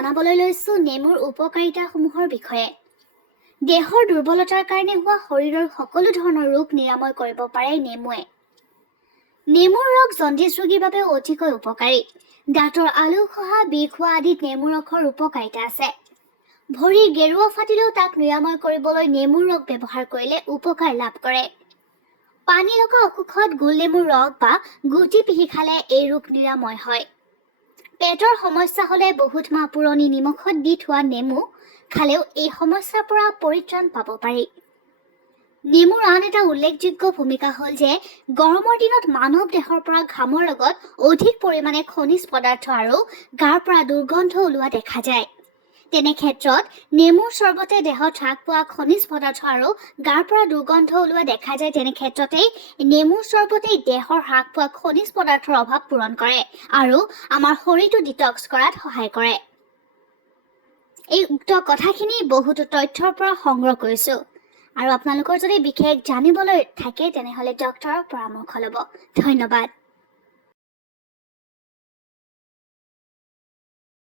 জনাবলৈ লৈছো নেমুৰ উপকাৰিতাসমূহৰ বিষয়ে। দেহৰ দুৰ্বলতাৰ কাৰণে হোৱা শৰীৰৰ সকলো ধৰণৰ ৰোগ নিৰাময় কৰিব পাৰে নেমুৱে। নেমুৰ ৰস জণ্ডিছ ৰোগীৰ বাবে অতিকৈ উপকাৰী। দাঁতৰ আলু খহা, বিষ হোৱা আদিত নেমুৰ ৰসৰ উপকাৰিতা আছে। ভৰিৰ গেৰুৱা ফাটিলেও তাক নিৰাময় কৰিবলৈ নেমুৰ ৰস ব্যৱহাৰ কৰিলে উপকাৰ লাভ কৰে। পানী লগা অসুখত গোল নেমুৰ ৰস বা গুটি পিহি খালে এই ৰোগ নিৰাময় হয়। পেটৰ সমস্যা হ'লে বহুত মাহ পুৰণি নিমখত দি থোৱা নেমু খালেও এই সমস্যাৰ পৰা পৰিত্ৰাণ পাব পাৰি। নেমুৰ আন এটা উল্লেখযোগ্য ভূমিকা হ'ল যে গৰমৰ দিনত মানৱ দেহৰ পৰা ঘামৰ লগত অধিক পৰিমাণে খনিজ পদাৰ্থ আৰু গাৰ পৰা দুৰ্গন্ধ ওলোৱা দেখা যায়। তেনে ক্ষেত্ৰত নেমুৰ চৰ্বতে দেহত হ্ৰাস পোৱা খনিজ পদাৰ্থ আৰু গাৰ পৰা দুৰ্গন্ধ ওলোৱা দেখা যায়। তেনে ক্ষেত্ৰতেই নেমুৰ চৰ্বতে দেহৰ হ্ৰাস পোৱা খনিজ পদাৰ্থৰ অভাৱ পূৰণ কৰে আৰু আমাৰ শৰীৰটো ডিটক্স কৰাত সহায় কৰে। এই উক্ত কথাখিনি বহুতো তথ্যৰ পৰা সংগ্ৰহ কৰিছো আৰু আপোনালোকৰ যদি বিশেষ জানিবলৈ থাকে তেনেহ'লে ডক্তৰৰ পৰামৰ্শ ল'ব। ধন্যবাদ।